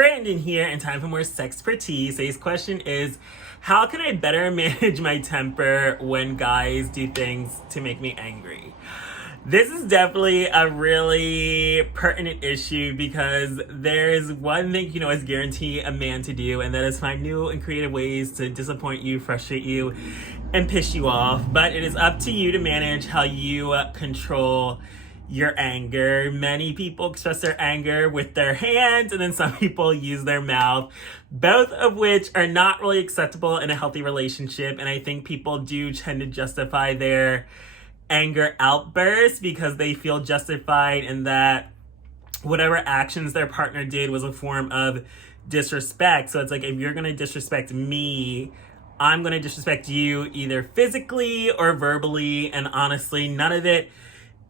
Brandon here, and time for more SexxxPerTease. Today's question is, how can I better manage my temper when guys do things to make me angry? This is definitely a really pertinent issue because there's one thing you know is guarantee a man to do, and that is find new and creative ways to disappoint you, frustrate you, and piss you off. But it is up to you to manage how you control your anger. Many people express their anger with their hands, and then some people use their mouth, both of which are not really acceptable in a healthy relationship. And I think people do tend to justify their anger outbursts because they feel justified in that whatever actions their partner did was a form of disrespect. So it's like, if you're gonna disrespect me, I'm gonna disrespect you either physically or verbally, and honestly, none of it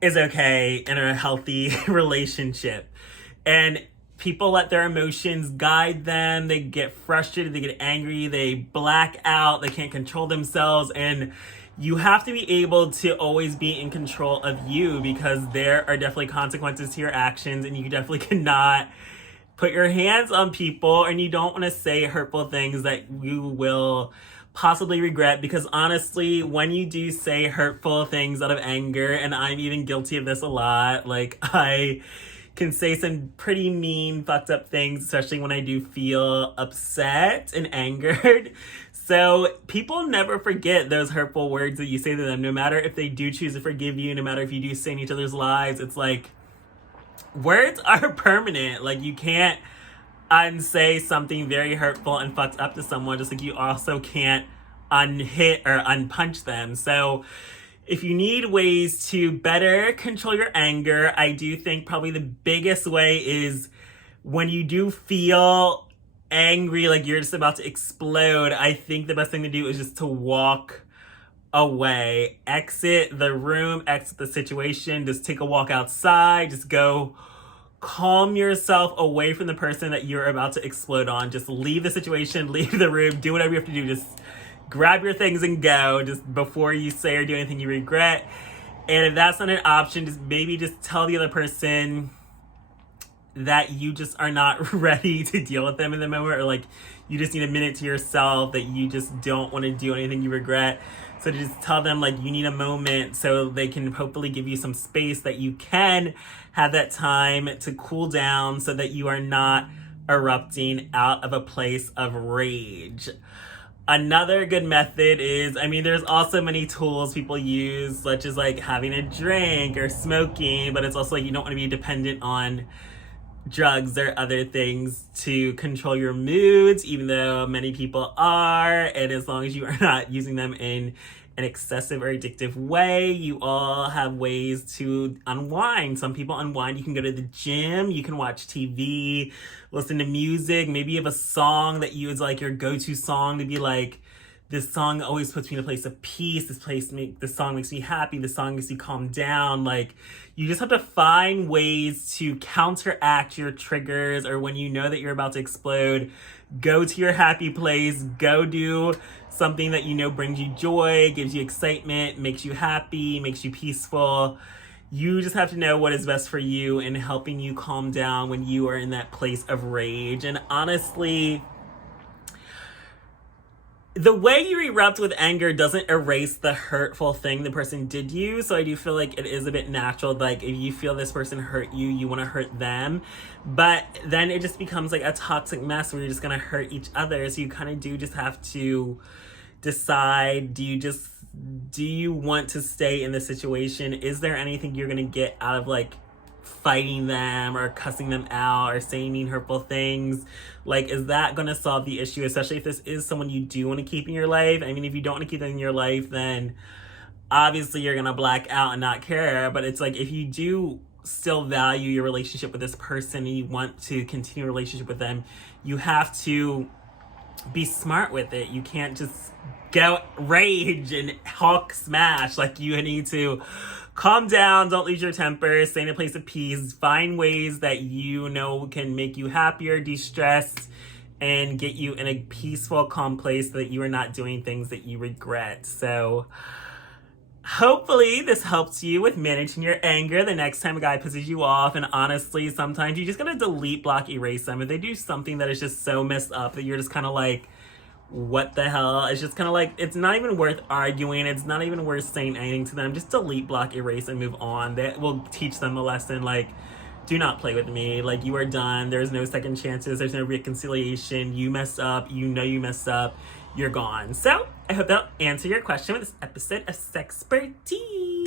is okay in a healthy relationship. And people let their emotions guide them. They get frustrated, they get angry, they black out, they can't control themselves. And you have to be able to always be in control of you, because there are definitely consequences to your actions, and you definitely cannot put your hands on people, and you don't want to say hurtful things that you will possibly regret. Because honestly, when you do say hurtful things out of anger, and I'm even guilty of this a lot, like I can say some pretty mean, fucked up things, especially when I do feel upset and angered. So people never forget those hurtful words that you say to them, no matter if they do choose to forgive you, no matter if you do say in each other's lives. It's like, words are permanent. Like, you can't unsay something very hurtful and fucked up to someone, just like you also can't unhit or unpunch them. So if you need ways to better control your anger, I do think probably the biggest way is when you do feel angry, like you're just about to explode, I think the best thing to do is just to walk away. Exit the room, exit the situation, just take a walk outside, just go calm yourself away from the person that you're about to explode on. Just leave the situation, leave the room, do whatever you have to do. Just grab your things and go, just before you say or do anything you regret. And if that's not an option, just tell the other person that you just are not ready to deal with them in the moment, or like you just need a minute to yourself, that you just don't want to do anything you regret. So to just tell them like you need a moment, so they can hopefully give you some space that you can have that time to cool down, so that you are not erupting out of a place of rage. Another good method is, there's also many tools people use, such as like having a drink or smoking, but it's also like you don't want to be dependent on drugs or other things to control your moods, even though many people are. And as long as you are not using them in an excessive or addictive way, you all have ways to unwind. Some people unwind. You can go to the gym, you can watch TV, listen to music. Maybe you have a song that you is like your go-to song to be like, this song always puts me in a place of peace. This song makes me happy. This song makes me calm down. Like, you just have to find ways to counteract your triggers, or when you know that you're about to explode, go to your happy place. Go do something that you know brings you joy, gives you excitement, makes you happy, makes you peaceful. You just have to know what is best for you in helping you calm down when you are in that place of rage. And honestly, the way you erupt with anger doesn't erase the hurtful thing the person did you. So I do feel like it is a bit natural. Like, if you feel this person hurt you, you want to hurt them. But then it just becomes like a toxic mess where you're just going to hurt each other. So you kind of do just have to decide, do you want to stay in the situation? Is there anything you're going to get out of like fighting them or cussing them out or saying mean, hurtful things? Like, is that going to solve the issue, especially if this is someone you do want to keep in your life? If you don't want to keep them in your life, then obviously you're going to black out and not care. But it's like, if you do still value your relationship with this person and you want to continue a relationship with them, you have to be smart with it. You can't just go rage and Hulk smash. Like, you need to calm down, don't lose your temper, stay in a place of peace, find ways that you know can make you happier, de-stress, and get you in a peaceful, calm place so that you are not doing things that you regret. So Hopefully, this helps you with managing your anger the next time a guy pisses you off. And honestly, sometimes you just gotta delete, block, erase them. If they do something that is just so messed up that you're just kind of like, what the hell? It's just kind of like, it's not even worth arguing. It's not even worth saying anything to them. Just delete, block, erase, and move on. That will teach them a lesson. Like, do not play with me. Like, you are done. There's no second chances. There's no reconciliation. You messed up. You know you messed up. You're gone. So I hope that'll answer your question with this episode of SexxxPerTease.